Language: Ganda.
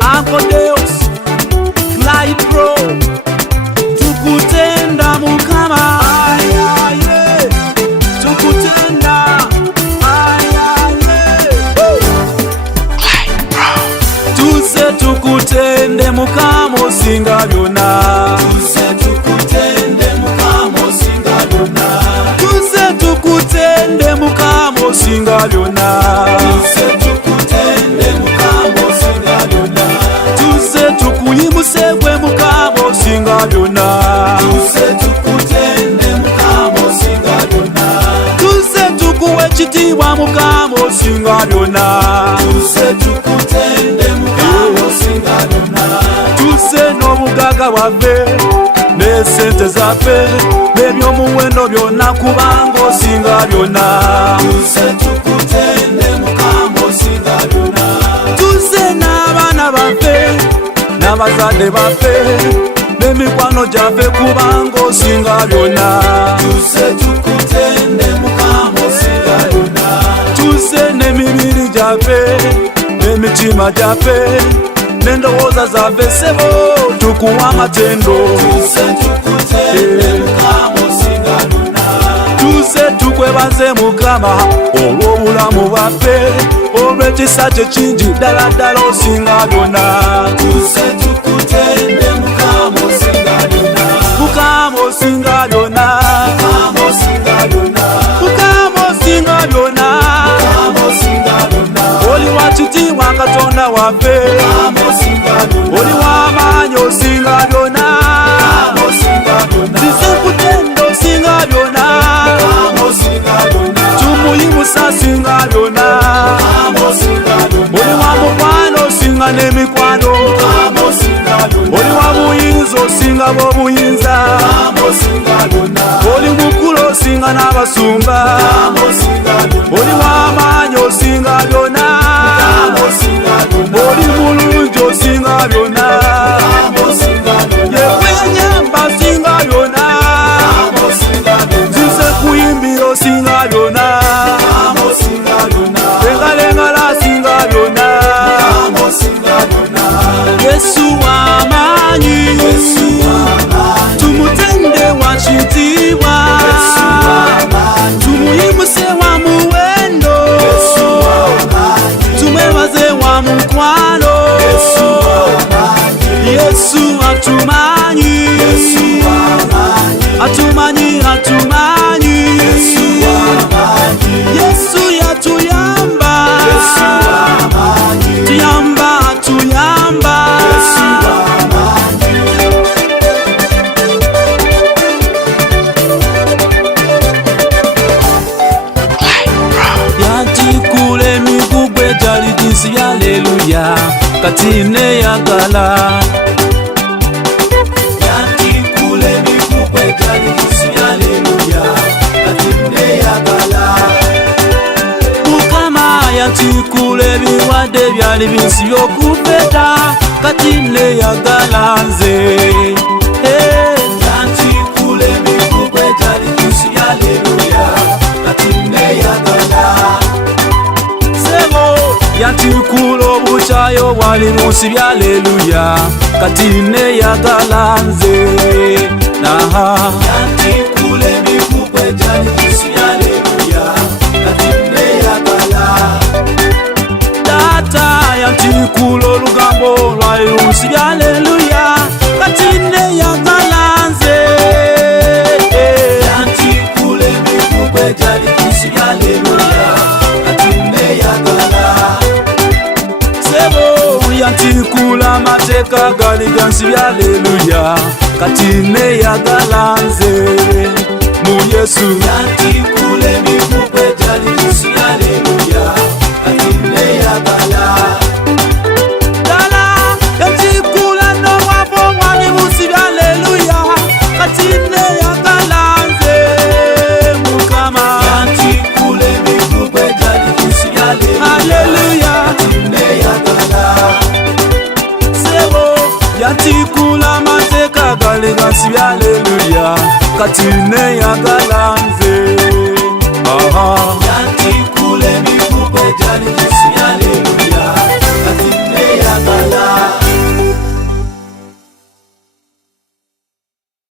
Uncle Deus, Clyde Pro, tukutenda mukama. Ayaye, tukutenda. Ayaye, Clyde Pro. Tuze tukutende mukama osinga byonna. Tuze tukutende mukama osinga byonna. Tuze tukutende mukama osinga byonna. Tuze tukutende mukama osinga byonna. Tuze tukuyimuse gwe mukama osinga byonna. Tuze tukutende mukama osinga byonna. Tuze tukuwe ekitiibwa mukama osinga byonna. Tuze tukutende mukama osinga byonna. Tuze n'obugaga bwaffe n'esente zaffe n'ebyomuwendo byonna kubanga osinga byonna. Tuze tukutende mukama osinga byonna. Tuze n'abaana baffe n'abazadde baffe n'emikwano gyaffe kubanga osinga byonna. Tuze tukutende mukama osinga byonna. Tuze n'emibiri gyaffe n'emitima gyaffe n'endowooza zaffe ssebo tukuwa amatendo. Tuze tukutende mukama osinga byonna. Tuze tukwebaze mukama olw'obulamu bwaffe olw'ekisa kye kingi ddala ddala osinga byonna. Tuze tukutende mukama osinga byonna. Mukama osinga byonna. Mukama osinga byonna. Mukama osinga byonna. Mukama osinga byonna. Oli wa kitiibwa Katonda waffe. Mukama osinga byonna. Oli w'amaanyi osinga byonna. Mukama osinga byonna. Tuze kutenda osinga byonna. Mukama osinga byonna. Tumuyimusa osinga byonna. Mukama osinga byonna. Oli wa mukwano osinga n'emikwano. Mukama osinga byonna. Oli wa buyinza osinga b'obuyinza. Mukama osinga byonna. Oli mukulu osinga n'abasumba. Mukama osinga byonna. Oli w'amaanyi osinga byonna. Mukama osinga byonna. Oli mulungi osinga byonna. Mukama osinga byonna. Yewe nyamba osinga byonna. Mukama osinga byonna. Tuze kuyimbira osinga byonna. Mukama osinga byonna. Lengalengala osinga byonna. Mukama osinga byonna. Yesu w'amaanyi. Yesu w'amaanyi. Tumutende wa kitiibwa. Yesu w'amaanyi. Tumuyimuse wa muwendo. Yesu w'amaanyi. Tumwebaze wa mukwano. Yesu w'amaanyi. Yesu atumanyi. Yesu w'amaanyi. Atumanyi, atumanyi. Yesu w'amaanyi. Yesu yatuyamba. Yesu w'amaanyi. Tuyamba, tuyamba. Yesu w'amaanyi. Yatikula emigugu egyali jinsi ya Haleluya kati neyagala. Yatikula emigugu egyali jinsi ya Haleluya kati neyagala. Mukama yatikula ebiwadde ebyali binsi by'okupeta kati neyagala nze. Yatikula emigugu egyali jinsi ya Haleluya kati neyagala. Sebo yatikula obukyayi obwali munsi bya Haleluya kati neyagala nze. Yatikula emigugu egyali jinsi ya Haleluya kati neyagala. Taata yatikula olugambo olwali munsi bya Haleluya kati neyagala nze. Yatikula emigugu egyali jinsi ya Haleluya kati neyagala. Sebo yatikula amateeka gali gansi bya Haleluya kati neyagala nze mu Yesu. Yatikula emigugu egyali jinsi ya Haleluya kati neyagala. Dala yatikula n'obwavu obwali munsi bya Haleluya kati neyagala nze Mukama. Yatikula emigugu egyali jinsi ya Haleluya kati neyagala. Sebo yatikula amateeka gali gansi bya Haleluya kati neyagala nze. Yatikula emigugu byali kisu